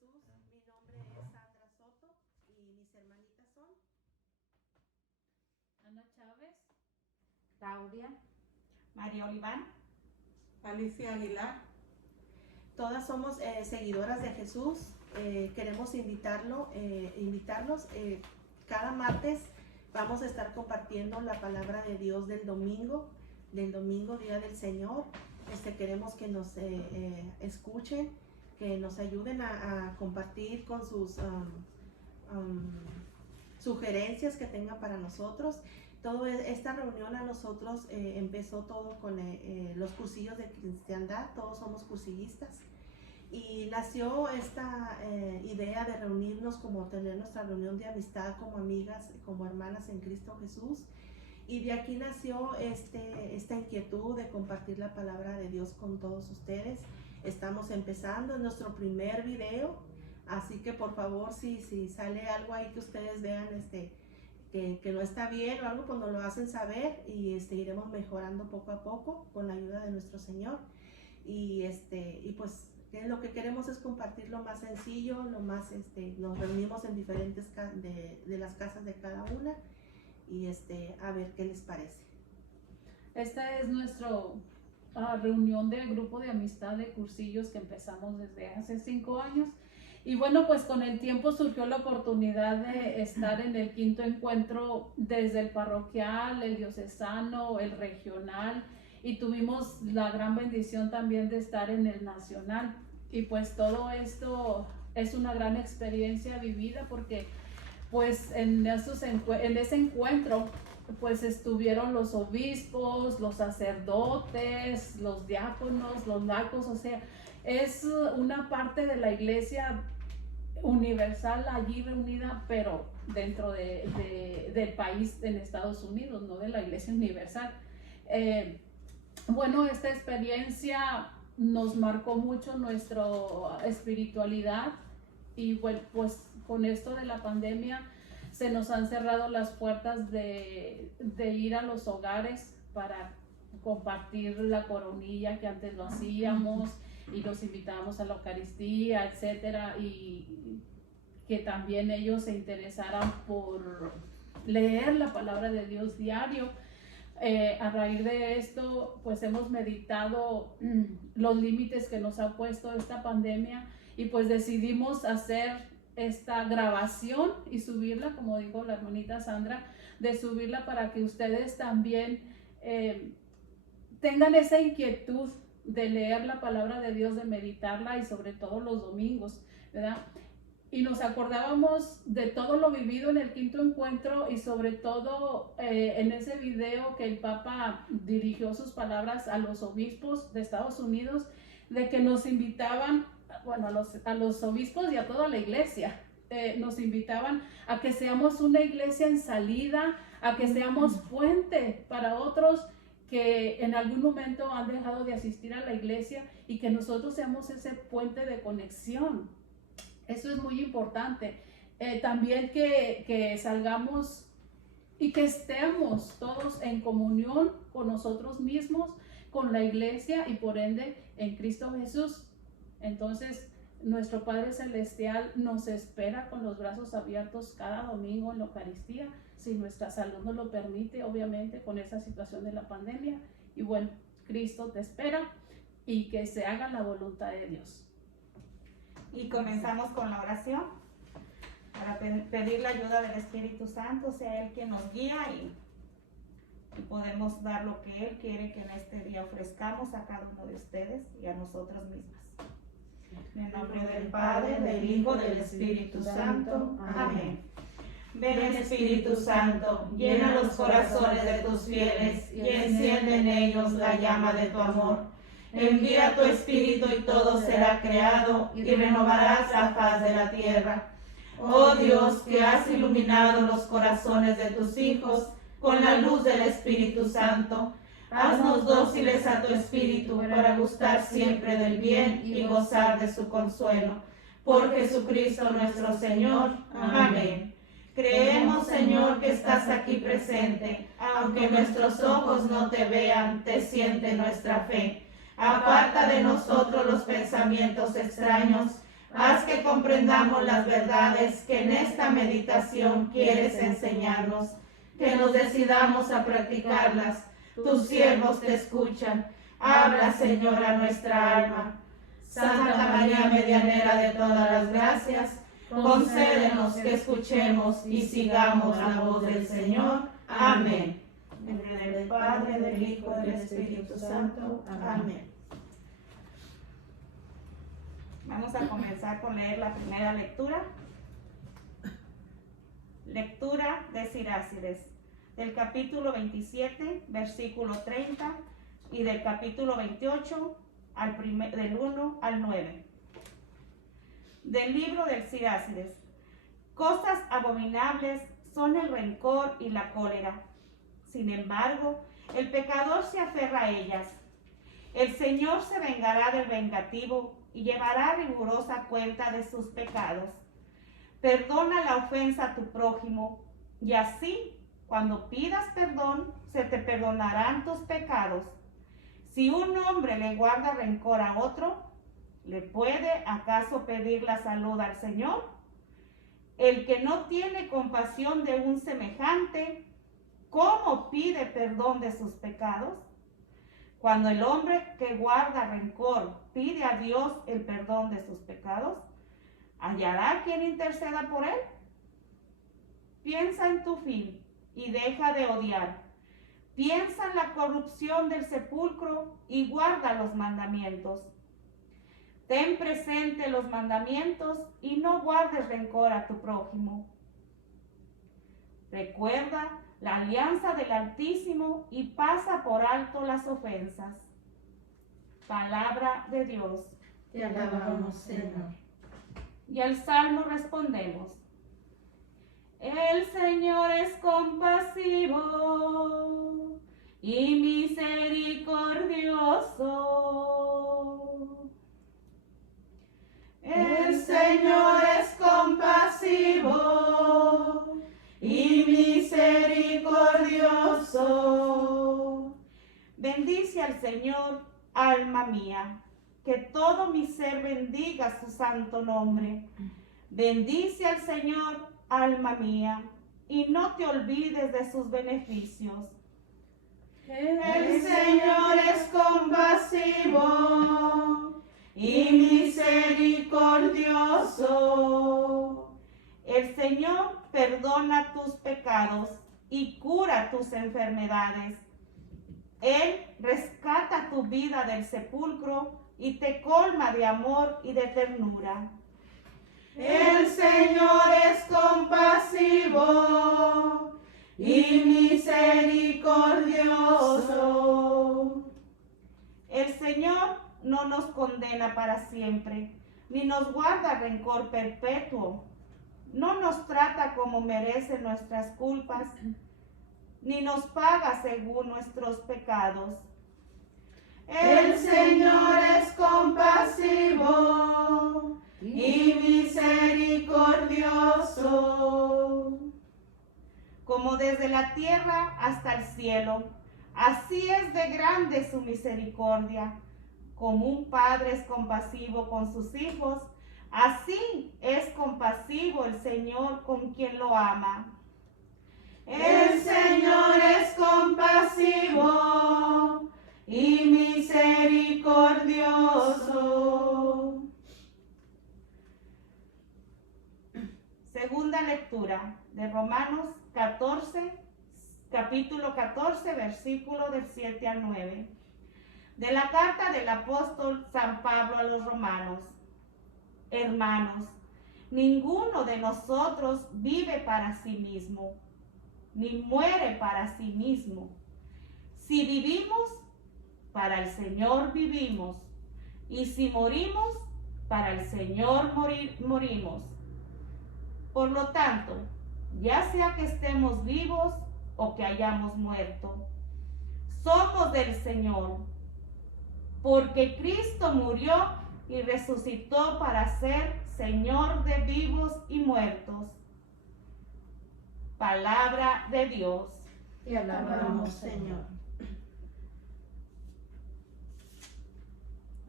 Jesús. Mi nombre es Sandra Soto y mis hermanitas son Ana Chávez, Claudia, María Oliván, Alicia Aguilar. Todas somos seguidoras de Jesús. Queremos invitarlos. Cada martes vamos a estar compartiendo la palabra de Dios del domingo, Día del Señor. Queremos que nos escuchen, que nos ayuden a compartir con sus sugerencias que tengan para nosotros. Toda esta reunión a nosotros empezó todo con los cursillos de cristiandad. Todos somos cursillistas y nació esta idea de reunirnos, como tener nuestra reunión de amistad como amigas, como hermanas en Cristo Jesús, y de aquí nació esta inquietud de compartir la palabra de Dios con todos ustedes. Estamos empezando en nuestro primer video, así que por favor, si sale algo ahí que ustedes vean que no está bien o algo, pues nos lo hacen saber y iremos mejorando poco a poco con la ayuda de nuestro Señor. Y pues lo que queremos es compartir lo más sencillo, nos reunimos en diferentes de las casas de cada una y a ver qué les parece. esta es nuestra reunión de grupo de amistad de cursillos que empezamos desde hace 5 años. Y bueno, pues con el tiempo surgió la oportunidad de estar en el 5º encuentro desde el parroquial, el diocesano, el regional, y tuvimos la gran bendición también de estar en el nacional. Y pues todo esto es una gran experiencia vivida porque pues en ese encuentro pues estuvieron los obispos, los sacerdotes, los diáconos, los laicos, o sea, es una parte de la iglesia universal allí reunida, pero dentro del país en Estados Unidos, no de la iglesia universal. Bueno, esta experiencia nos marcó mucho nuestra espiritualidad y bueno, pues con esto de la pandemia se nos han cerrado las puertas de ir a los hogares para compartir la coronilla que antes lo hacíamos y los invitábamos a la Eucaristía, etcétera, y que también ellos se interesaran por leer la palabra de Dios diario. A raíz de esto, pues hemos meditado los límites que nos ha puesto esta pandemia y pues decidimos hacer esta grabación y subirla, como dijo la hermanita Sandra, de subirla para que ustedes también tengan esa inquietud de leer la palabra de Dios, de meditarla y sobre todo los domingos, ¿verdad? Y nos acordábamos de todo lo vivido en el 5º encuentro y sobre todo en ese video que el Papa dirigió sus palabras a los obispos de Estados Unidos, de que nos invitaban, bueno, a los obispos y a toda la iglesia, nos invitaban a que seamos una iglesia en salida, a que seamos puente para otros que en algún momento han dejado de asistir a la iglesia y que nosotros seamos ese puente de conexión. Eso es muy importante. También que salgamos y que estemos todos en comunión con nosotros mismos, con la iglesia y por ende en Cristo Jesús. Entonces, nuestro Padre Celestial nos espera con los brazos abiertos cada domingo en la Eucaristía, si nuestra salud nos lo permite, obviamente, con esta situación de la pandemia. Y bueno, Cristo te espera y que se haga la voluntad de Dios. y comenzamos con la oración para pedir la ayuda del Espíritu Santo, sea Él quien nos guía y podemos dar lo que Él quiere que en este día ofrezcamos a cada uno de ustedes y a nosotras mismas. En el nombre del Padre, del Hijo, del Espíritu Santo. Amén. Ven Espíritu Santo, llena los corazones de tus fieles y enciende en ellos la llama de tu amor. Envía tu Espíritu y todo será creado y renovarás la faz de la tierra. Oh Dios, que has iluminado los corazones de tus hijos con la luz del Espíritu Santo, haznos dóciles a tu Espíritu para gustar siempre del bien y gozar de su consuelo. Por Jesucristo nuestro Señor. Amén. Creemos, Señor, que estás aquí presente. Aunque nuestros ojos no te vean, te siente nuestra fe. Aparta de nosotros los pensamientos extraños, haz que comprendamos las verdades que en esta meditación quieres enseñarnos, que nos decidamos a practicarlas. Tus siervos te escuchan. Habla, Señor, a nuestra alma. Santa María, medianera de todas las gracias, concédenos que escuchemos y sigamos la voz del Señor. Amén. En el nombre del Padre, del Hijo y del Espíritu Santo. Amén. Vamos a comenzar con leer la primera lectura. Lectura de Sirácides, del capítulo 27, versículo 30, y del capítulo 28, del 1 al 9. Del libro del Sirácides. Cosas abominables son el rencor y la cólera. Sin embargo, el pecador se aferra a ellas. El Señor se vengará del vengativo y llevará rigurosa cuenta de sus pecados. Perdona la ofensa a tu prójimo, y así, cuando pidas perdón, se te perdonarán tus pecados. Si un hombre le guarda rencor a otro, ¿le puede acaso pedir la salud al Señor? El que no tiene compasión de un semejante, ¿cómo pide perdón de sus pecados? Cuando el hombre que guarda rencor pide a Dios el perdón de sus pecados, ¿hallará quien interceda por él? Piensa en tu fin y deja de odiar. Piensa en la corrupción del sepulcro y guarda los mandamientos. Ten presente los mandamientos y no guardes rencor a tu prójimo. Recuerda la alianza del Altísimo y pasa por alto las ofensas. Palabra de Dios. Te alabamos, Señor. Y al Salmo respondemos: el Señor es compasivo y misericordioso. El Señor es compasivo y misericordioso. Bendice al Señor, alma mía, que todo mi ser bendiga su santo nombre. Bendice al Señor, alma mía, y no te olvides de sus beneficios. El Señor es compasivo y misericordioso. El Señor perdona tus pecados y cura tus enfermedades. Él rescata tu vida del sepulcro y te colma de amor y de ternura. El Señor es compasivo y misericordioso. El Señor no nos condena para siempre, ni nos guarda rencor perpetuo. No nos trata como merecen nuestras culpas, ni nos paga según nuestros pecados. El Señor es compasivo y misericordioso. Como desde la tierra hasta el cielo, así es de grande su misericordia. Como un padre es compasivo con sus hijos, así es compasivo el Señor con quien lo ama. El Señor es compasivo y misericordioso. Segunda lectura de Romanos 14, capítulo 14, versículo del 7 al 9. De la carta del apóstol San Pablo a los romanos. Hermanos, ninguno de nosotros vive para sí mismo, ni muere para sí mismo. Si vivimos, para el Señor vivimos, y si morimos, para el Señor morimos. Por lo tanto, ya sea que estemos vivos o que hayamos muerto, somos del Señor, porque Cristo murió y resucitó para ser Señor de vivos y muertos. Palabra de Dios. Te alabamos, Señor.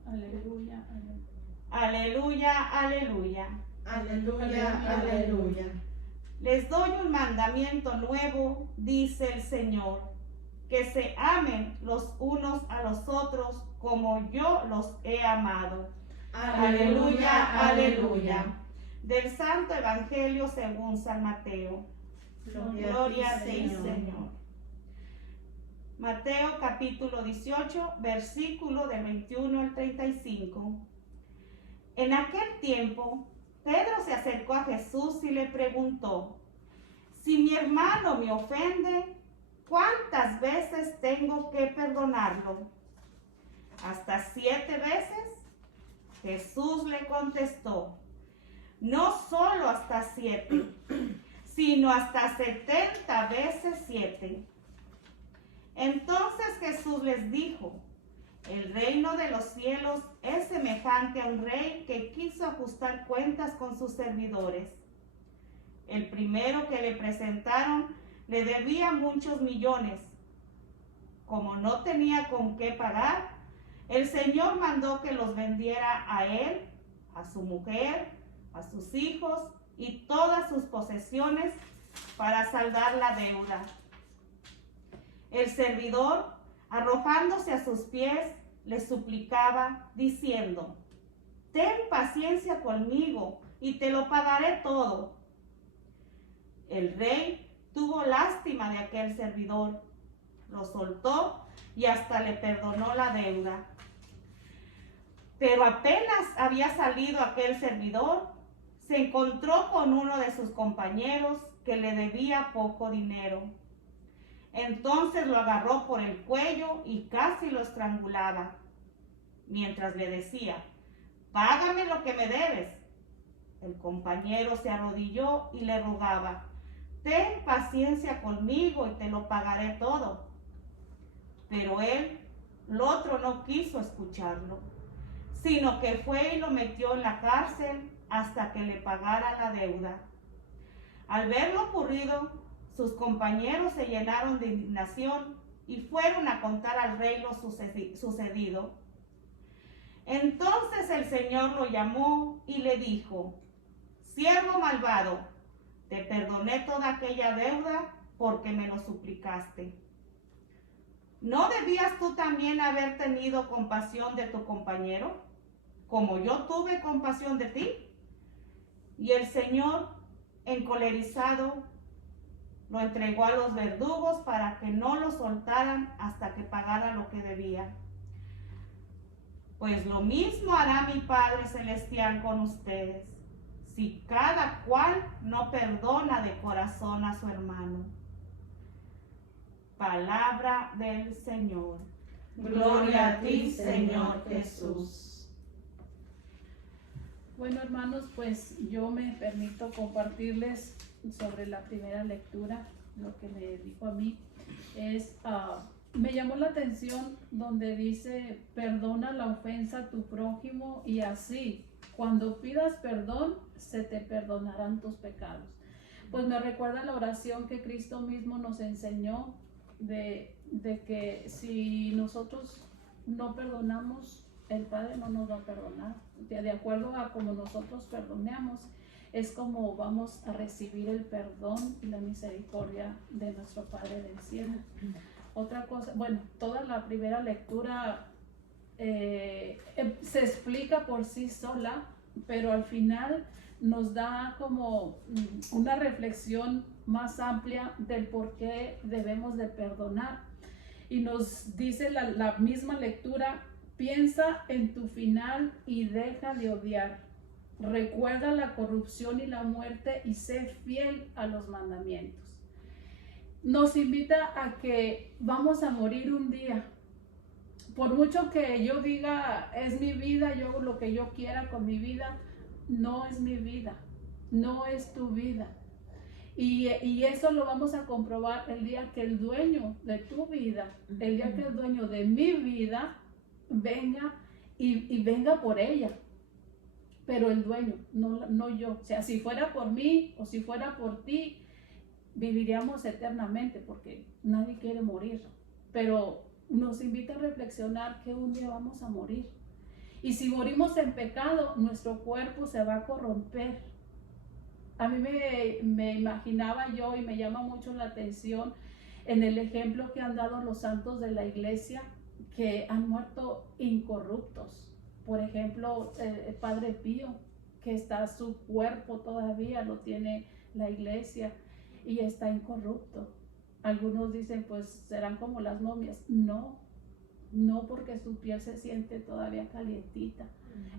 Aleluya, aleluya. Aleluya, aleluya. Aleluya, aleluya. Les doy un mandamiento nuevo, dice el Señor, que se amen los unos a los otros como yo los he amado. Aleluya, aleluya. Del Santo Evangelio según San Mateo. Gloria a ti, Señor. Mateo capítulo 18, versículo del 21 al 35. En aquel tiempo, Pedro se acercó a Jesús y le preguntó: si mi hermano me ofende, ¿cuántas veces tengo que perdonarlo? ¿Hasta 7 veces? Jesús le contestó: no solo hasta 7, sino hasta 70 veces 7. Entonces Jesús les dijo: el reino de los cielos es semejante a un rey que quiso ajustar cuentas con sus servidores. El primero que le presentaron le debía muchos millones. Como no tenía con qué pagar, el Señor mandó que los vendiera a él, a su mujer, a sus hijos y todas sus posesiones para saldar la deuda. El servidor, arrojándose a sus pies, le suplicaba, diciendo: ten paciencia conmigo y te lo pagaré todo. El rey tuvo lástima de aquel servidor, lo soltó y hasta le perdonó la deuda. Pero apenas había salido aquel servidor, se encontró con uno de sus compañeros que le debía poco dinero. Entonces lo agarró por el cuello y casi lo estrangulaba, mientras le decía: págame lo que me debes. El compañero se arrodilló y le rogaba: ten paciencia conmigo y te lo pagaré todo. Pero el otro no quiso escucharlo, sino que fue y lo metió en la cárcel hasta que le pagara la deuda. Al ver lo ocurrido, sus compañeros se llenaron de indignación y fueron a contar al rey lo sucedido. Entonces el Señor lo llamó y le dijo: siervo malvado, te perdoné toda aquella deuda porque me lo suplicaste. ¿No debías tú también haber tenido compasión de tu compañero, como yo tuve compasión de ti? Y el Señor, encolerizado, lo entregó a los verdugos para que no lo soltaran hasta que pagara lo que debía. Pues lo mismo hará mi Padre Celestial con ustedes, si cada cual no perdona de corazón a su hermano. Palabra del Señor. Gloria a ti, Señor Jesús. Bueno, hermanos, pues yo me permito compartirles sobre la primera lectura. Lo que me dijo a mí es, me llamó la atención donde dice: perdona la ofensa a tu prójimo y así, cuando pidas perdón, se te perdonarán tus pecados. Pues me recuerda la oración que Cristo mismo nos enseñó de que si nosotros no perdonamos, el Padre no nos va a perdonar. De acuerdo a como nosotros perdonamos, es como vamos a recibir el perdón y la misericordia de nuestro Padre del cielo. Otra cosa, bueno, toda la primera lectura se explica por sí sola, pero al final nos da como una reflexión más amplia del por qué debemos de perdonar. Y nos dice la misma lectura: piensa en tu final y deja de odiar. Recuerda la corrupción y la muerte y sé fiel a los mandamientos. Nos invita a que vamos a morir un día. Por mucho que yo diga es mi vida, yo hago lo que yo quiera con mi vida, no es mi vida, no es tu vida. Y eso lo vamos a comprobar el día que el dueño de tu vida, el día que el dueño de mi vida venga y venga por ella. Pero el dueño, no yo. O sea, si fuera por mí o si fuera por ti, viviríamos eternamente porque nadie quiere morir. Pero nos invita a reflexionar que un día vamos a morir. Y si morimos en pecado, nuestro cuerpo se va a corromper. A mí me imaginaba yo y me llama mucho la atención en el ejemplo que han dado los santos de la iglesia que han muerto incorruptos. Por ejemplo, el Padre Pío, que está su cuerpo todavía, lo tiene la iglesia y está incorrupto. Algunos dicen, pues serán como las momias. No, no, porque su piel se siente todavía calientita.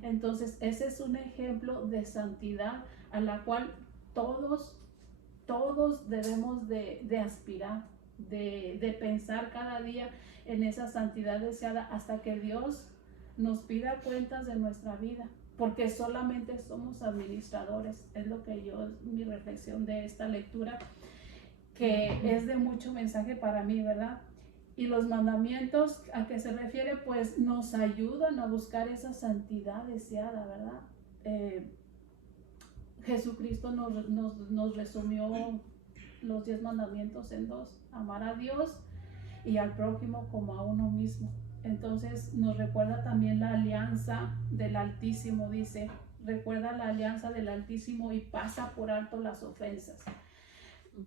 Entonces, ese es un ejemplo de santidad a la cual todos debemos de aspirar, de pensar cada día en esa santidad deseada hasta que Dios nos pida cuentas de nuestra vida, porque solamente somos administradores. Es lo que mi reflexión de esta lectura, que es de mucho mensaje para mí, ¿verdad? Y los mandamientos a que se refiere, pues nos ayudan a buscar esa santidad deseada, ¿verdad? Jesucristo nos resumió los 10 mandamientos en 2: amar a Dios y al prójimo como a uno mismo. Entonces nos recuerda también la alianza del Altísimo, dice, recuerda la alianza del Altísimo y pasa por alto las ofensas.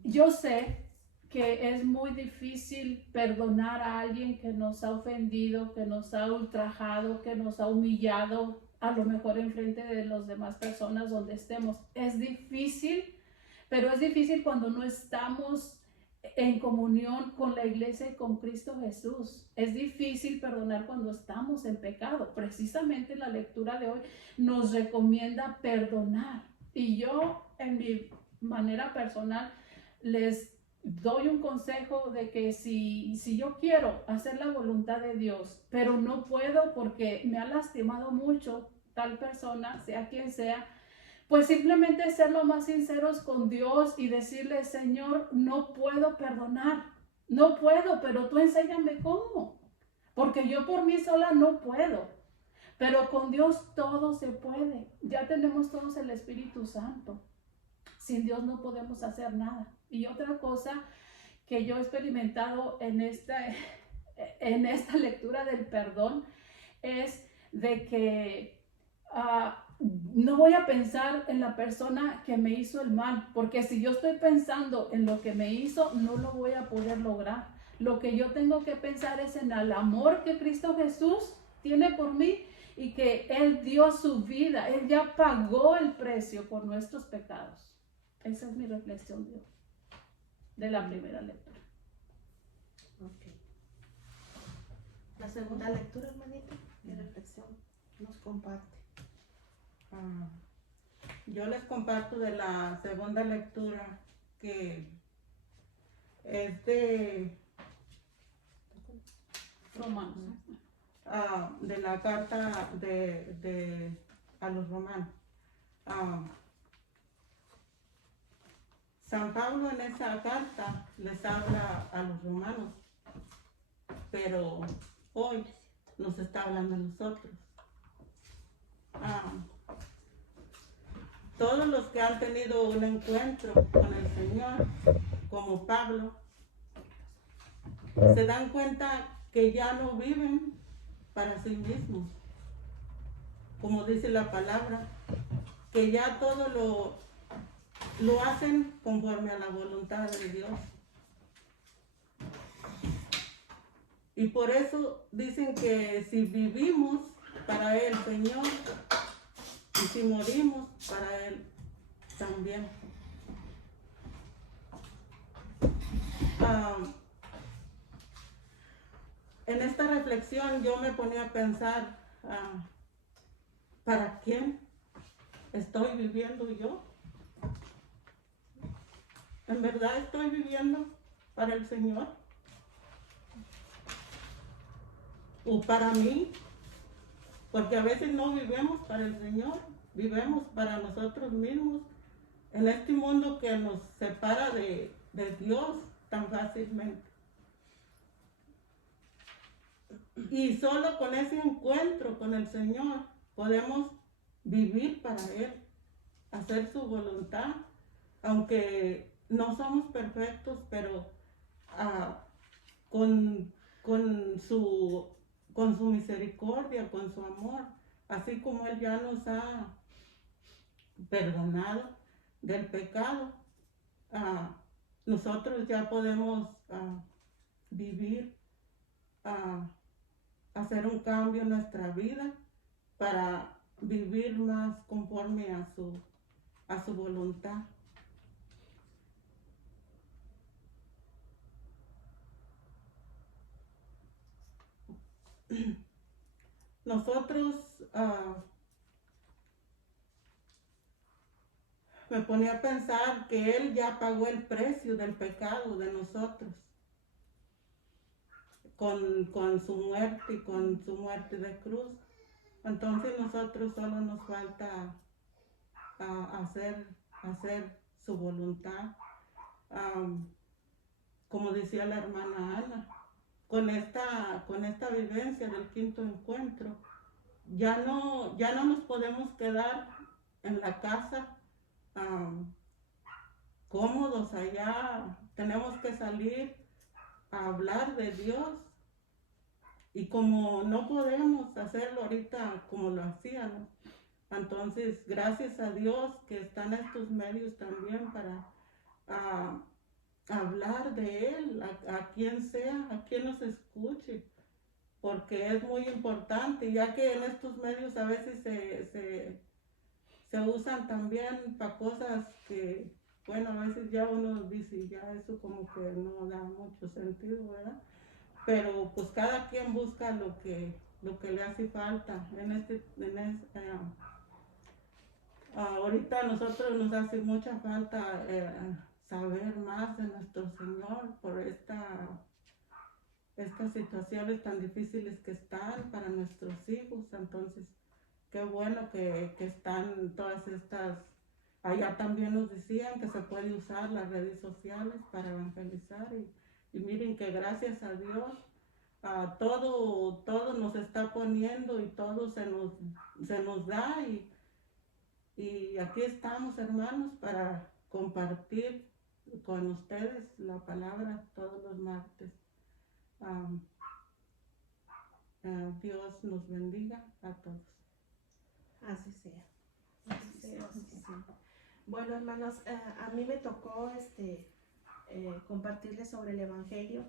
Yo sé que es muy difícil perdonar a alguien que nos ha ofendido, que nos ha ultrajado, que nos ha humillado, a lo mejor enfrente de las demás personas donde estemos. Es difícil, pero es difícil cuando no estamos en comunión con la iglesia y con Cristo Jesús. Es difícil perdonar cuando estamos en pecado. Precisamente la lectura de hoy nos recomienda perdonar. Y yo, en mi manera personal, les doy un consejo de que si yo quiero hacer la voluntad de Dios, pero no puedo porque me ha lastimado mucho tal persona, sea quien sea, pues simplemente ser lo más sinceros con Dios y decirle: Señor, no puedo perdonar, no puedo, pero tú enséñame cómo, porque yo por mí sola no puedo, pero con Dios todo se puede. Ya tenemos todos el Espíritu Santo. Sin Dios no podemos hacer nada. Y otra cosa que yo he experimentado en esta lectura del perdón es de que no voy a pensar en la persona que me hizo el mal, porque si yo estoy pensando en lo que me hizo, no lo voy a poder lograr. Lo que yo tengo que pensar es en el amor que Cristo Jesús tiene por mí y que Él dio su vida, Él ya pagó el precio por nuestros pecados. Esa es mi reflexión de la primera lectura. Okay. La segunda lectura, hermanita, de reflexión, nos comparte. Yo les comparto de la segunda lectura, que es de Romanos. De la carta a los romanos. San Pablo en esa carta les habla a los romanos, pero hoy nos está hablando a nosotros. Todos los que han tenido un encuentro con el Señor, como Pablo, se dan cuenta que ya no viven para sí mismos, como dice la palabra, que ya todo lo hacen conforme a la voluntad de Dios. Y por eso dicen que si vivimos para el Señor y si morimos para Él también. En esta reflexión yo me ponía a pensar, ¿para quién estoy viviendo yo? ¿En verdad estoy viviendo para el Señor? ¿O para mí? Porque a veces no vivimos para el Señor, vivimos para nosotros mismos, en este mundo que nos separa de Dios tan fácilmente. Y solo con ese encuentro con el Señor podemos vivir para Él, hacer su voluntad, aunque no somos perfectos, pero con su misericordia, con su amor, así como Él ya nos ha perdonado del pecado, nosotros ya podemos vivir, hacer un cambio en nuestra vida para vivir más conforme a su voluntad. Nosotros, me ponía a pensar que Él ya pagó el precio del pecado de nosotros con su muerte y con su muerte de cruz. Entonces nosotros solo nos falta hacer su voluntad. Como decía la hermana Ana, con esta vivencia del quinto encuentro, ya no nos podemos quedar en la casa cómodos allá. Tenemos que salir a hablar de Dios, y como no podemos hacerlo ahorita como lo hacíamos, entonces gracias a Dios que están estos medios también para hablar de Él a quien sea, a quien nos escuche, porque es muy importante, ya que en estos medios a veces se usan también para cosas que, bueno, a veces ya uno dice, ya eso como que no da mucho sentido, ¿verdad? Pero pues cada quien busca lo que le hace falta. Ahorita a nosotros nos hace mucha falta saber más de nuestro Señor por estas situaciones tan difíciles que están para nuestros hijos. Entonces, qué bueno que están todas estas. Allá también nos decían que se puede usar las redes sociales para evangelizar, y miren que gracias a Dios todo nos está poniendo y todo se nos da, y aquí estamos, hermanos, para compartir con ustedes la palabra todos los martes. Dios nos bendiga a todos. Así sea. Así sea. Bueno, hermanos, a mí me tocó compartirles sobre el Evangelio.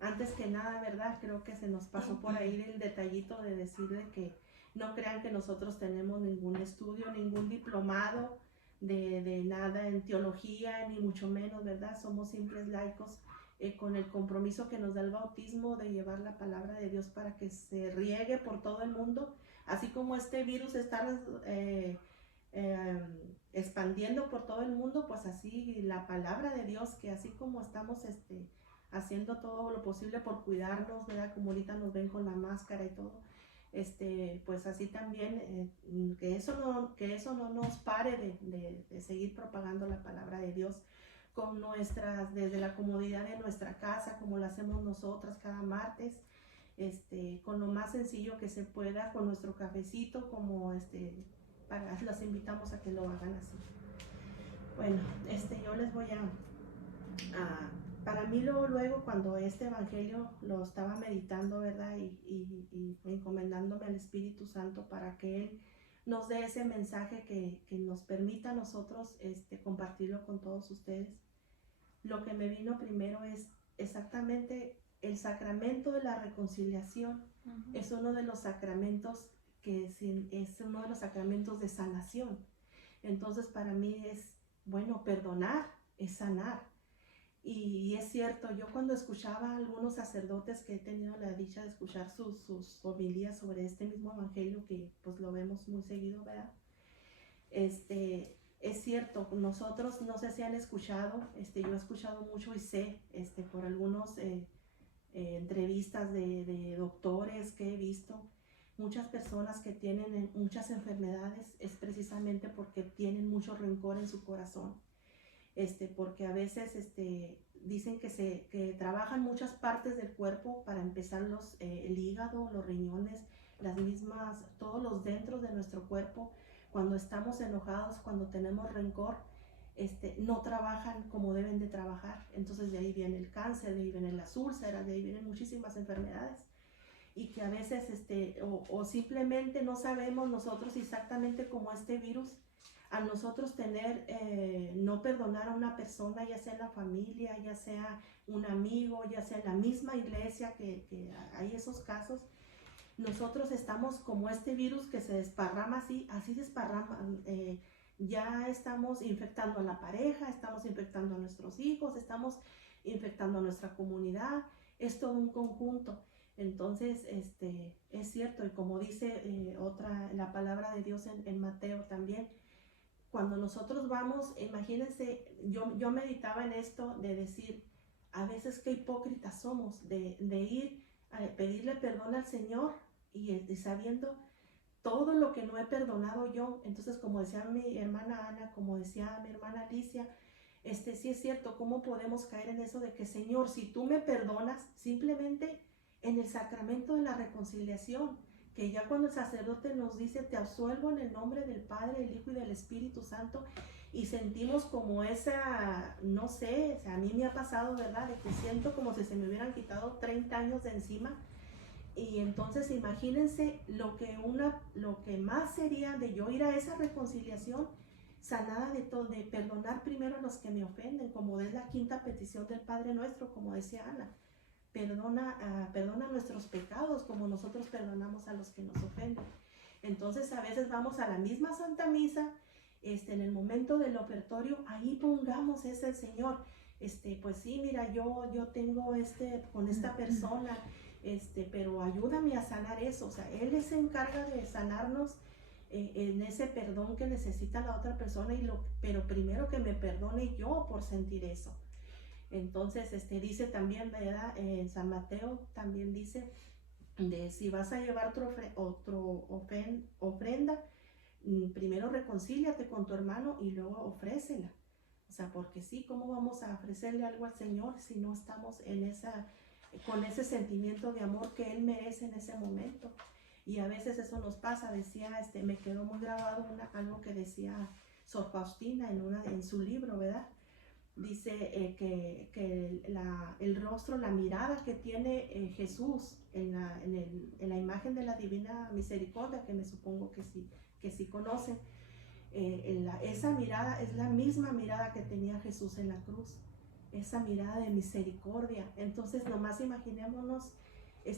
Antes que nada, ¿verdad? Creo que se nos pasó por ahí el detallito de decirle que no crean que nosotros tenemos ningún estudio, ningún diplomado de nada en teología, ni mucho menos, ¿verdad? Somos simples laicos con el compromiso que nos da el bautismo de llevar la palabra de Dios para que se riegue por todo el mundo, así como este virus está expandiendo por todo el mundo, pues así la palabra de Dios, que así como estamos haciendo todo lo posible por cuidarnos, ¿verdad? Como ahorita nos ven con la máscara y todo, pues así también que eso no nos pare de seguir propagando la palabra de Dios desde la comodidad de nuestra casa, como lo hacemos nosotras cada martes, con lo más sencillo que se pueda, con nuestro cafecito, como las invitamos a que lo hagan así. Bueno, yo les voy para mí luego cuando este evangelio lo estaba meditando, ¿verdad? Y encomendándome al Espíritu Santo para que Él nos dé ese mensaje que nos permita a nosotros compartirlo con todos ustedes. Lo que me vino primero es exactamente el sacramento de la reconciliación. Es uno de los sacramentos es uno de los sacramentos de sanación. Entonces para mí es, bueno, perdonar es sanar. Y es cierto, yo cuando escuchaba a algunos sacerdotes que he tenido la dicha de escuchar sus homilías sobre este mismo evangelio, que pues lo vemos muy seguido, ¿verdad? Es cierto, nosotros, no sé si han escuchado, yo he escuchado mucho y sé, por algunos entrevistas de doctores que he visto, muchas personas que tienen muchas enfermedades es precisamente porque tienen mucho rencor en su corazón. Porque a veces dicen que trabajan muchas partes del cuerpo, para empezar el hígado, los riñones, todos los dentros de nuestro cuerpo. Cuando estamos enojados, cuando tenemos rencor, no trabajan como deben de trabajar. Entonces de ahí viene el cáncer, de ahí vienen las úlceras, de ahí vienen muchísimas enfermedades. y que a veces o simplemente no sabemos nosotros exactamente cómo este virus, a nosotros tener, no perdonar a una persona, ya sea en la familia, ya sea un amigo, ya sea en la misma iglesia, que hay esos casos, nosotros estamos como este virus que se desparrama así desparrama, ya estamos infectando a la pareja, estamos infectando a nuestros hijos, estamos infectando a nuestra comunidad, es todo un conjunto. Entonces, es cierto, y como dice la palabra de Dios en Mateo también, cuando nosotros vamos, imagínense, yo meditaba en esto de decir, a veces qué hipócritas somos, de ir a pedirle perdón al Señor y sabiendo todo lo que no he perdonado yo. Entonces, como decía mi hermana Ana, como decía mi hermana Alicia, sí es cierto, ¿cómo podemos caer en eso de que, Señor, si tú me perdonas, simplemente en el sacramento de la reconciliación, que ya cuando el sacerdote nos dice, te absuelvo en el nombre del Padre, del Hijo y del Espíritu Santo, y sentimos como esa, no sé, o sea, a mí me ha pasado, ¿verdad?, de que siento como si se me hubieran quitado 30 años de encima. Y entonces imagínense lo que más sería de yo ir a esa reconciliación sanada de todo, de perdonar primero a los que me ofenden, como es la quinta petición del Padre Nuestro, como decía Ana, perdona nuestros pecados como nosotros perdonamos a los que nos ofenden. Entonces a veces vamos a la misma Santa Misa, en el momento del ofertorio, ahí pongamos ese Señor, pues sí, mira, yo tengo con esta persona, pero ayúdame a sanar eso. O sea, Él se encarga de sanarnos en ese perdón que necesita la otra persona, pero primero que me perdone yo por sentir eso. Entonces, dice también, ¿verdad? En San Mateo también dice, de si vas a llevar ofrenda, primero reconcíliate con tu hermano y luego ofrécela. O sea, porque sí, ¿cómo vamos a ofrecerle algo al Señor si no estamos con ese sentimiento de amor que Él merece en ese momento? Y a veces eso nos pasa. Decía, me quedó muy grabado algo que decía Sor Faustina en su libro, ¿verdad? Dice que el rostro, la mirada que tiene Jesús en la imagen de la Divina Misericordia, que me supongo que sí conocen, esa mirada es la misma mirada que tenía Jesús en la cruz, esa mirada de misericordia. Entonces nomás imaginémonos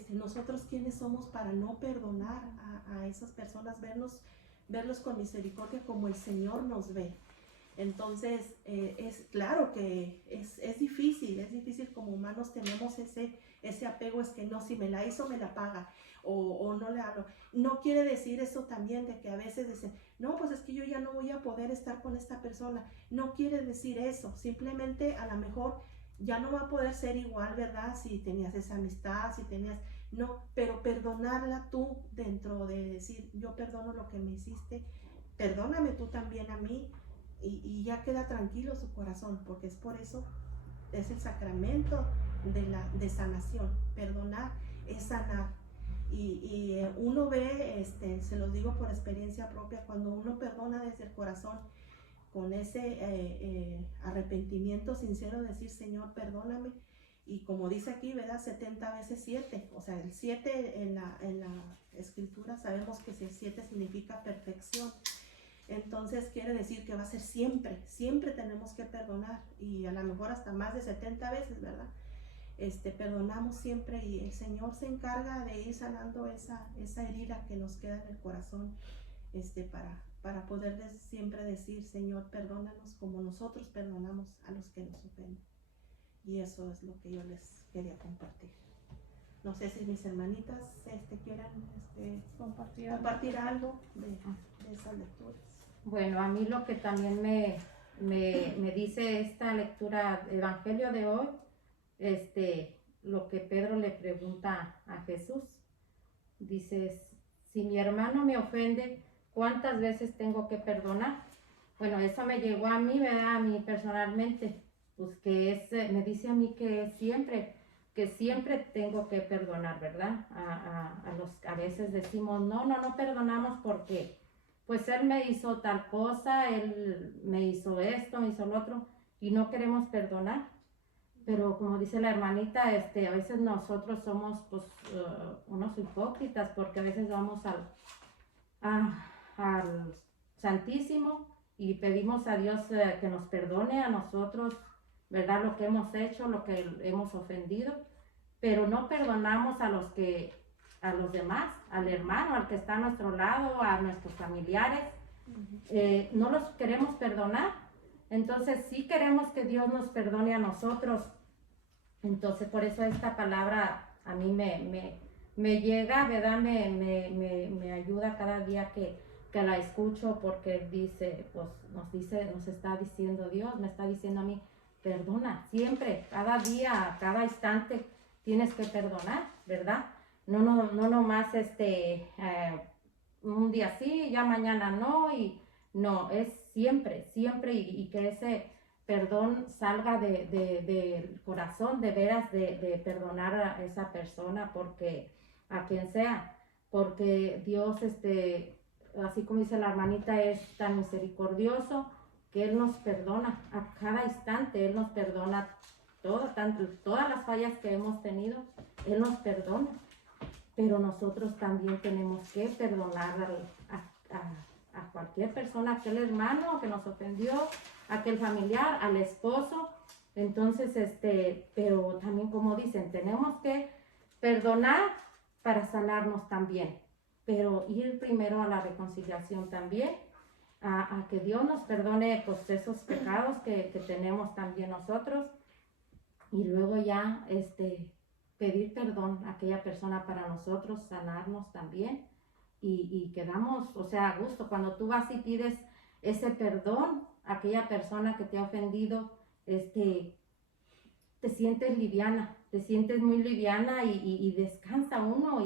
nosotros quiénes somos para no perdonar a esas personas, verlos con misericordia como el Señor nos ve. Entonces, es claro que es difícil, como humanos tenemos ese apego, es que no, si me la hizo, me la paga, o no le hablo. No quiere decir eso también de que a veces dicen, no, pues es que yo ya no voy a poder estar con esta persona. No quiere decir eso, simplemente a lo mejor ya no va a poder ser igual, ¿verdad? Si tenías esa amistad, no, pero perdonarla tú dentro de decir, yo perdono lo que me hiciste, perdóname tú también a mí. Y ya queda tranquilo su corazón, porque es por eso, es el sacramento de sanación. Perdonar es sanar. Y uno ve, se los digo por experiencia propia, cuando uno perdona desde el corazón, con ese arrepentimiento sincero, decir, Señor, perdóname. Y como dice aquí, ¿verdad? 70 veces 7. O sea, el 7 en la escritura sabemos que 7 significa perfección. Entonces quiere decir que va a ser siempre tenemos que perdonar, y a lo mejor hasta más de 70 veces, ¿verdad? Perdonamos siempre, y el Señor se encarga de ir sanando esa herida que nos queda en el corazón, para poder siempre decir, Señor, perdónanos como nosotros perdonamos a los que nos ofenden. Y eso es lo que yo les quería compartir. No sé si mis hermanitas quieran compartir algo de esas lecturas. Bueno, a mí lo que también me dice esta lectura Evangelio de hoy, lo que Pedro le pregunta a Jesús, dice, si mi hermano me ofende, ¿cuántas veces tengo que perdonar? Bueno, eso me llegó a mí, ¿verdad? A mí personalmente, pues me dice a mí que siempre tengo que perdonar, ¿verdad? A veces decimos, no perdonamos porque pues él me hizo tal cosa, él me hizo esto, me hizo lo otro, y no queremos perdonar. pero como dice la hermanita, a veces nosotros somos pues unos hipócritas, porque a veces vamos al Santísimo y pedimos a Dios que nos perdone a nosotros, ¿verdad? Lo que hemos hecho, lo que hemos ofendido, pero no perdonamos a los demás, al hermano, al que está a nuestro lado, a nuestros familiares. No los queremos perdonar. Entonces sí queremos que Dios nos perdone a nosotros. Entonces por eso esta palabra a mí me llega, ¿verdad? Me ayuda cada día que la escucho, porque dice, pues nos está diciendo Dios, me está diciendo a mí, perdona, siempre, cada día, cada instante tienes que perdonar, ¿verdad? No nomás un día sí, ya mañana no, y no, es siempre, y que ese perdón salga del corazón, de veras, de perdonar a esa persona, porque a quien sea, porque Dios, así como dice la hermanita, es tan misericordioso que Él nos perdona a cada instante. Él nos perdona todas las fallas que hemos tenido, Él nos perdona, pero nosotros también tenemos que perdonar a cualquier persona, aquel hermano que nos ofendió, aquel familiar, al esposo. Entonces, pero también, como dicen, tenemos que perdonar para sanarnos también, pero ir primero a la reconciliación también, a que Dios nos perdone pues esos pecados que tenemos también nosotros, y luego ya pedir perdón a aquella persona para nosotros, sanarnos también, y quedamos, o sea, a gusto. Cuando tú vas y pides ese perdón a aquella persona que te ha ofendido, te sientes liviana, te sientes muy liviana, y descansa uno,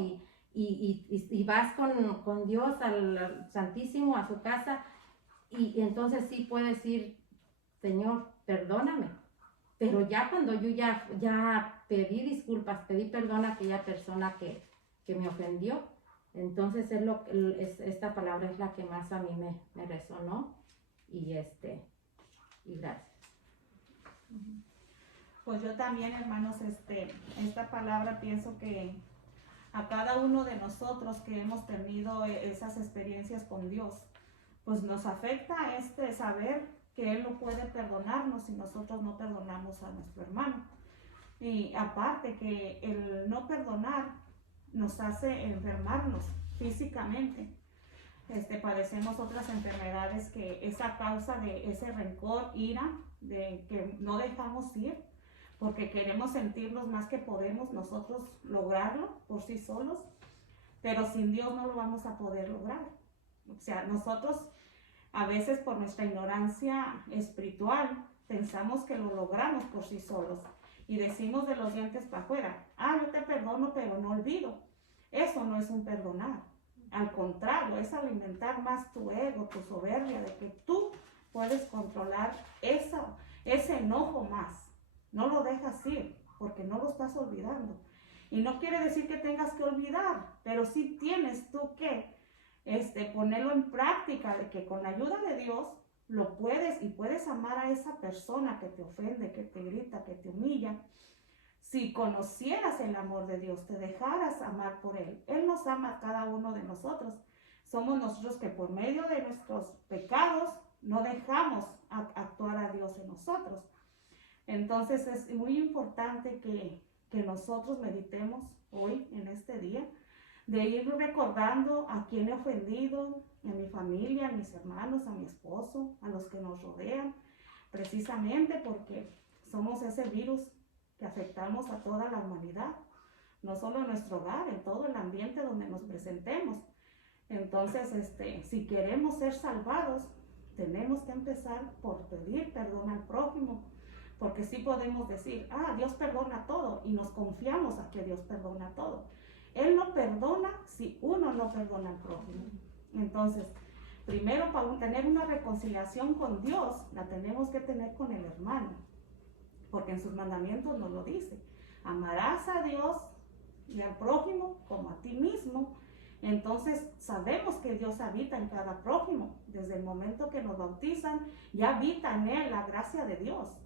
y vas con Dios al Santísimo, a su casa, y entonces sí puedes decir, Señor, perdóname. Pero ya cuando yo ya pedí disculpas, pedí perdón a aquella persona que me ofendió, entonces esta palabra es la que más a mí me resonó, y gracias. Pues yo también, hermanos, esta palabra pienso que a cada uno de nosotros que hemos tenido esas experiencias con Dios, pues nos afecta saber que Él no puede perdonarnos si nosotros no perdonamos a nuestro hermano. Y aparte que el no perdonar nos hace enfermarnos físicamente. Padecemos otras enfermedades que es a causa de ese rencor, ira, de que no dejamos ir, porque queremos sentirnos más que podemos nosotros lograrlo por sí solos, pero sin Dios no lo vamos a poder lograr. O sea, nosotros a veces por nuestra ignorancia espiritual pensamos que lo logramos por sí solos y decimos de los dientes para afuera, yo te perdono pero no olvido. Eso no es un perdonar. Al contrario, es alimentar más tu ego, tu soberbia, de que tú puedes controlar ese enojo más. No lo dejas ir, porque no lo estás olvidando. Y no quiere decir que tengas que olvidar, pero sí tienes tú que ponerlo en práctica, de que con la ayuda de Dios lo puedes amar a esa persona que te ofende, que te grita, que te humilla. Si conocieras el amor de Dios, te dejaras amar por Él. Él nos ama a cada uno de nosotros. Somos nosotros que por medio de nuestros pecados no dejamos actuar a Dios en nosotros. Entonces es muy importante que nosotros meditemos hoy, en este día, de ir recordando a quién he ofendido, a mi familia, a mis hermanos, a mi esposo, a los que nos rodean, precisamente porque somos ese virus que afectamos a toda la humanidad, no solo en nuestro hogar, en todo el ambiente donde nos presentemos. Entonces, si queremos ser salvados, tenemos que empezar por pedir perdón al prójimo, porque sí podemos decir, Dios perdona todo, y nos confiamos a que Dios perdona todo. Él no perdona si uno no perdona al prójimo. Entonces, primero, para tener una reconciliación con Dios, la tenemos que tener con el hermano, porque en sus mandamientos nos lo dice. Amarás a Dios y al prójimo como a ti mismo. Entonces sabemos que Dios habita en cada prójimo. Desde el momento que nos bautizan, ya habita en él la gracia de Dios.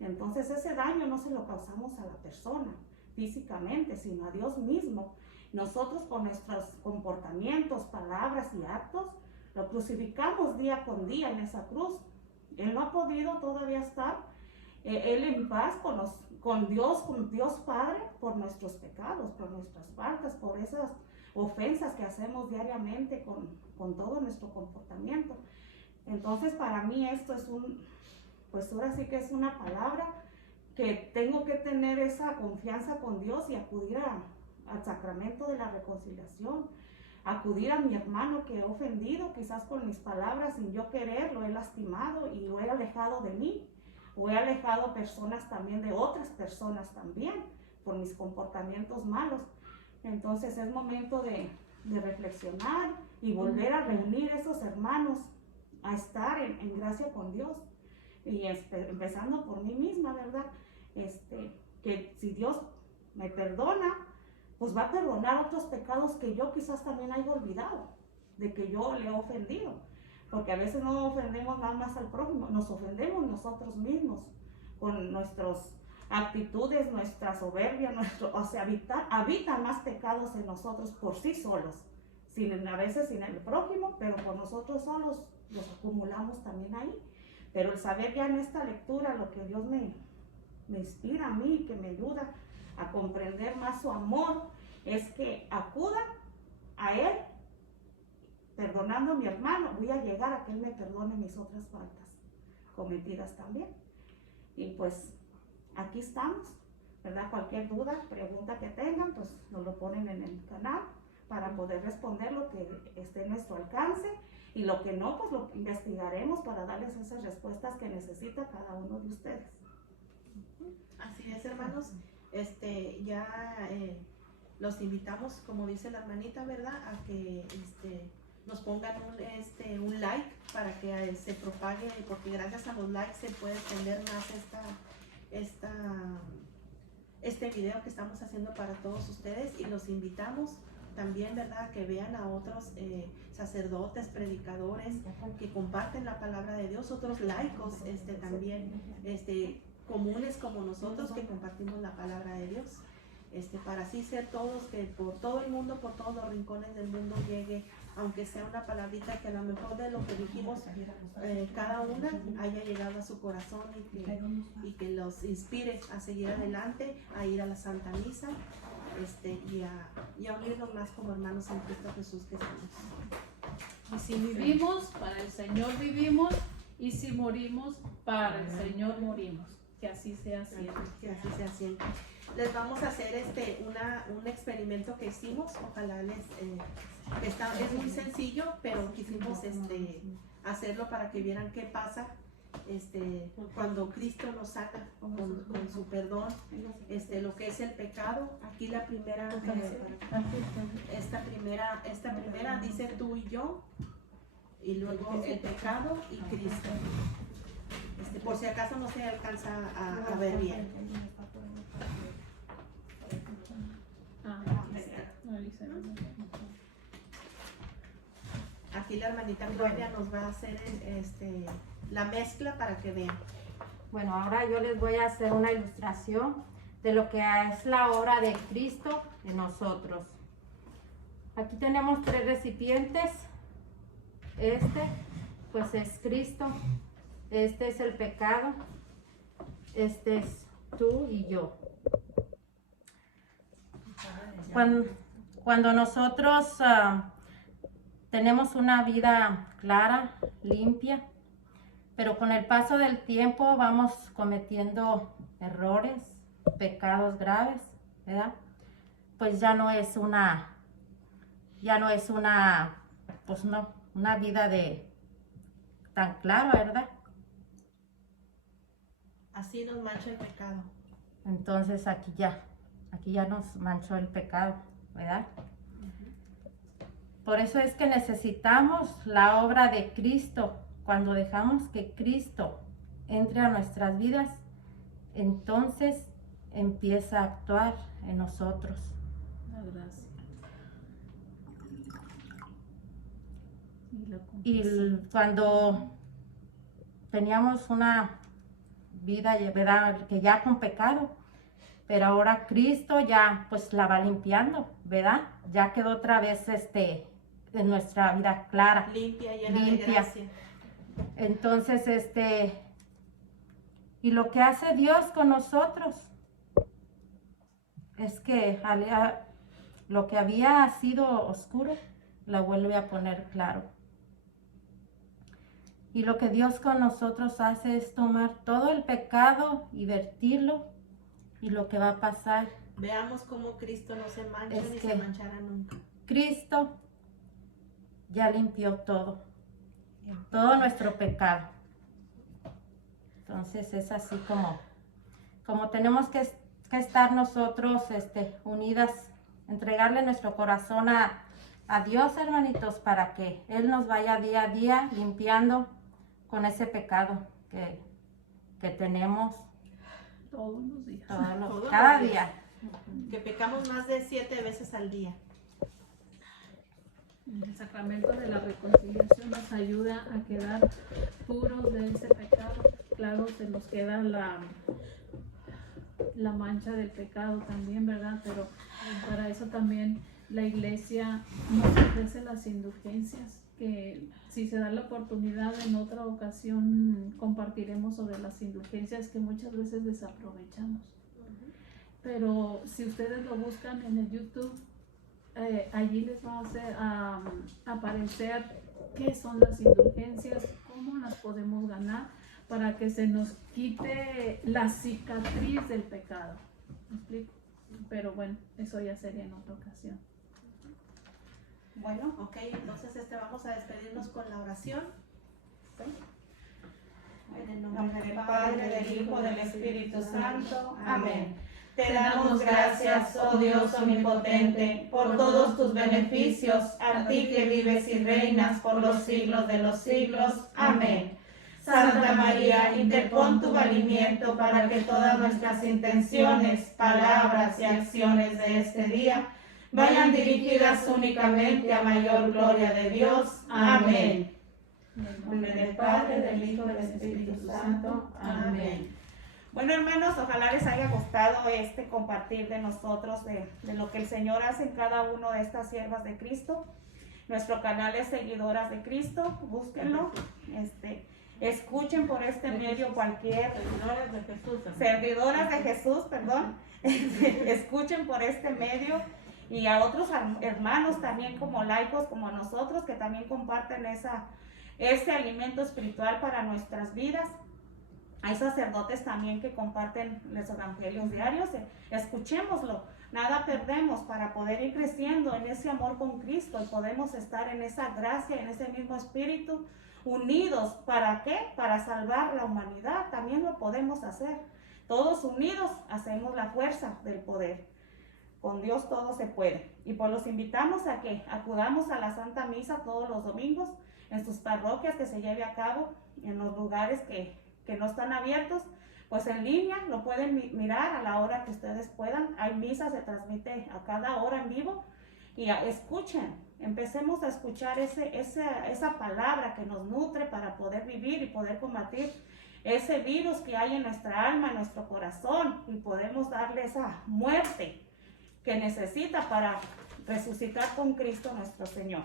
Entonces ese daño no se lo causamos a la persona físicamente, sino a Dios mismo. Nosotros con nuestros comportamientos, palabras y actos, lo crucificamos día con día en esa cruz. Él no ha podido todavía estar, Él en paz con Dios Padre, por nuestros pecados, por nuestras faltas, por esas ofensas que hacemos diariamente con todo nuestro comportamiento. Entonces para mí esto es pues ahora sí que es una palabra que tengo que tener esa confianza con Dios y acudir al sacramento de la reconciliación, acudir a mi hermano que he ofendido, quizás con mis palabras sin yo querer, lo he lastimado y lo he alejado de mí, o he alejado personas también de otras personas también, por mis comportamientos malos. Entonces es momento de reflexionar y volver a reunir esos hermanos, a estar en gracia con Dios, y empezando por mí misma, ¿verdad? Que si Dios me perdona, pues va a perdonar otros pecados que yo quizás también haya olvidado, de que yo le he ofendido, porque a veces no ofendemos nada más al prójimo, nos ofendemos nosotros mismos con nuestras actitudes, nuestra soberbia, o sea, habitan más pecados en nosotros por sí solos, a veces sin el prójimo, pero por nosotros solos los acumulamos también ahí. Pero el saber ya en esta lectura lo que Dios me inspira a mí, que me ayuda a comprender más su amor, es que acuda a Él, perdonando a mi hermano, voy a llegar a que Él me perdone mis otras faltas cometidas también. Y pues aquí estamos, ¿verdad? Cualquier duda, pregunta que tengan, pues nos lo ponen en el canal para poder responder lo que esté en nuestro alcance, y lo que no, pues lo investigaremos para darles esas respuestas que necesita cada uno de ustedes. Así es, hermanos. Ya los invitamos, como dice la hermanita, ¿verdad?, a que nos pongan un like para que se propague, porque gracias a los likes se puede extender más este video que estamos haciendo para todos ustedes, y los invitamos también, ¿verdad?, que vean a otros sacerdotes, predicadores que comparten la palabra de Dios, otros laicos también comunes como nosotros que compartimos la palabra de Dios, para así ser todos, que por todo el mundo, por todos los rincones del mundo llegue, aunque sea una palabrita que a lo mejor de lo que dijimos cada una haya llegado a su corazón, y que los inspire a seguir adelante, a ir a la Santa Misa, y a unirnos más como hermanos en Cristo Jesús que somos. Y si vivimos, para el Señor vivimos, y si morimos, para el Señor morimos. Que así sea siempre. Que así sea siempre. Les vamos a hacer un experimento que hicimos, ojalá es muy sencillo, pero quisimos hacerlo para que vieran qué pasa cuando Cristo nos saca con su perdón, lo que es el pecado. Aquí la primera, esta primera dice tú y yo, y luego el pecado y Cristo. Por si acaso no se alcanza a ver bien. Aquí la hermanita Gloria nos va a hacer la mezcla para que vean. Bueno, ahora yo les voy a hacer una ilustración de lo que es la obra de Cristo en nosotros. Aquí tenemos 3 recipientes. Pues es Cristo. Este es el pecado. Este es tú y yo. Cuando nosotros tenemos una vida clara, limpia, pero con el paso del tiempo vamos cometiendo errores, pecados graves, ¿verdad? Pues ya no es una, pues no, una vida tan clara, ¿verdad? Así nos mancha el pecado. Entonces aquí ya nos manchó el pecado, ¿verdad? Por eso es que necesitamos la obra de Cristo. Cuando dejamos que Cristo entre a nuestras vidas, entonces empieza a actuar en nosotros. Gracias. Y cuando teníamos una vida, ¿verdad? Que ya con pecado. Pero ahora Cristo ya pues la va limpiando, ¿verdad? Ya quedó otra vez en nuestra vida clara. Limpia, llena de Limpia. gracia. Entonces, y lo que hace Dios con nosotros es que lo que había sido oscuro, la vuelve a poner claro. Y lo que Dios con nosotros hace es tomar todo el pecado y vertirlo. Y lo que va a pasar, Veamos cómo Cristo no se mancha Es ni que- se manchará nunca. Cristo ya limpió todo nuestro pecado. Entonces es así como tenemos que estar nosotros unidas, entregarle nuestro corazón a Dios, hermanitos, para que Él nos vaya día a día limpiando con ese pecado que tenemos Todos los días. Todos cada los días. día. Que pecamos más de 7 veces al día. El sacramento de la reconciliación nos ayuda a quedar puros de ese pecado. Claro, se nos queda la mancha del pecado también, ¿verdad? Pero para eso también la iglesia nos ofrece las indulgencias, que si se da la oportunidad en otra ocasión compartiremos sobre las indulgencias que muchas veces desaprovechamos. Pero si ustedes lo buscan en el YouTube, allí les va a aparecer qué son las indulgencias, cómo las podemos ganar para que se nos quite la cicatriz del pecado. ¿Me explico? Pero bueno, eso ya sería en otra ocasión. Bueno, ok, entonces vamos a despedirnos con la oración. En el En nombre del Padre, del Hijo, del Espíritu Santo. Amén. Te damos gracias, oh Dios omnipotente, por todos tus beneficios, a ti que vives y reinas por los siglos de los siglos. Amén. Santa María, interpon tu valimiento para que todas nuestras intenciones, palabras y acciones de este día vayan dirigidas únicamente a mayor gloria de Dios. Amén. En nombre del Padre, del Hijo y del Espíritu Santo. Amén. Bueno, hermanos, ojalá les haya gustado compartir de nosotros, de lo que el Señor hace en cada uno de estas siervas de Cristo. Nuestro canal es Seguidoras de Cristo, búsquenlo. Escuchen por este medio cualquier... Servidoras de Jesús, perdón. Escuchen por este medio y a otros hermanos también como laicos, como nosotros, que también comparten ese alimento espiritual para nuestras vidas. Hay sacerdotes también que comparten los evangelios diarios. Escuchémoslo, nada perdemos para poder ir creciendo en ese amor con Cristo y podemos estar en esa gracia, en ese mismo espíritu, unidos. ¿Para qué? Para salvar la humanidad. También lo podemos hacer. Todos unidos hacemos la fuerza del poder. Con Dios todo se puede. Y pues los invitamos a que acudamos a la Santa Misa todos los domingos en sus parroquias, que se lleve a cabo en los lugares que no están abiertos, pues en línea lo pueden mirar a la hora que ustedes puedan. Hay misa, se transmite a cada hora en vivo y escuchen, empecemos a escuchar esa palabra que nos nutre para poder vivir y poder combatir ese virus que hay en nuestra alma, en nuestro corazón, y podemos darle esa muerte que necesita para resucitar con Cristo nuestro Señor.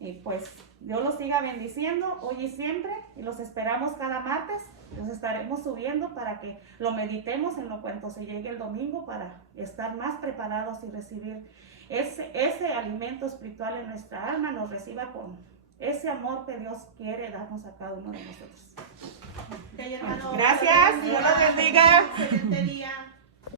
Y pues Dios los siga bendiciendo hoy y siempre, y los esperamos cada martes. Los estaremos subiendo para que lo meditemos en lo cuanto se llegue el domingo, para estar más preparados y recibir ese alimento espiritual en nuestra alma, nos reciba con ese amor que Dios quiere darnos a cada uno de nosotros. Ok, hermano, Gracias, Dios los bendiga. Excelente día.